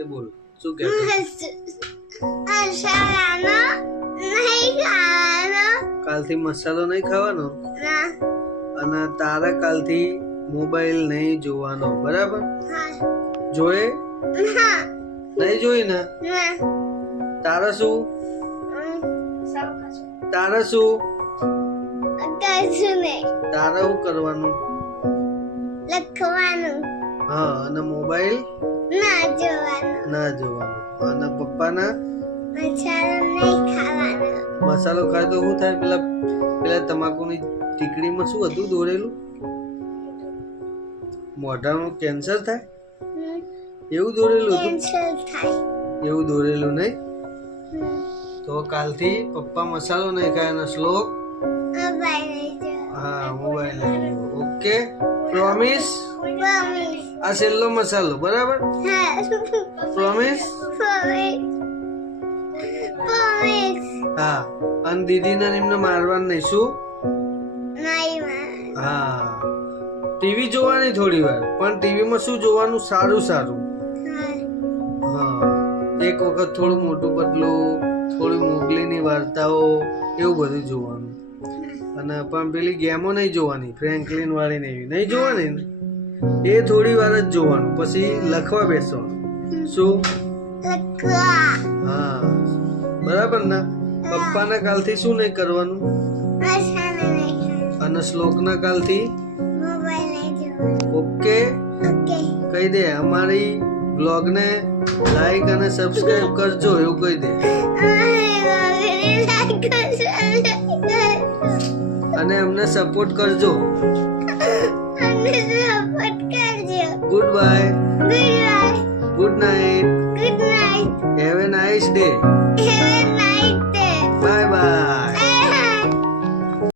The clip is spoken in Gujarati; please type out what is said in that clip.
તે બોલ શું કહેતો કાલથી મસાલો નહીં ખાવાનો અને તારા કાલથી મોબાઈલ નહીં જોવાનો બરાબર જોયે નહીં જોઈ ને તારા શું તારા શું શું કરવાનું લખવાનું હા અને મોબાઈલ ના જોવાનું અને પપ્પાના મસાલો મસાલો નહીં ખાવાનો ખાય તો શું થાય પેલા તમાકુની ટીકડીમાં શું હતું દોરેલું મોઢામાં કેન્સર થાય એવું દોરેલું હતું એવું દોરેલું નહીં તો કાલથી પપ્પા મસાલો નહીં ખાય અને શ્લોક હા મોબાઈલ ઓકે પ્રોમિસ આ છેલ્લો મસાલો બરાબર પ્રોમિસ હા અને દીદીને એમને મારવાનું નહીં શું હા ટીવી જોવાની થોડી વાર પણ ટીવીમાં શું જોવાનું સારું સારું હા એક વખત થોડું મોટું પતલું થોડી મોગલીની વાર્તાઓ એવું બધું જોવાનું અને પણ પેલી ગેમો નહીં જોવાની ફ્રેન્કલિન વાળી નહીં જોવાની ને એ થોડી વાર જ જોવાનું પછી લખવા બેસવાનું શું હા બરાબર ને પપ્પાના કાલથી શું નહીં કરવાનું અને શ્લોકના કાલથી ઓકે કહી દે અમારી બ્લોગને લાઈક અને સબસ્ક્રાઇબ કરજો એવું કહી દે અને અમને સપોર્ટ કરજો good bye good night have a nice day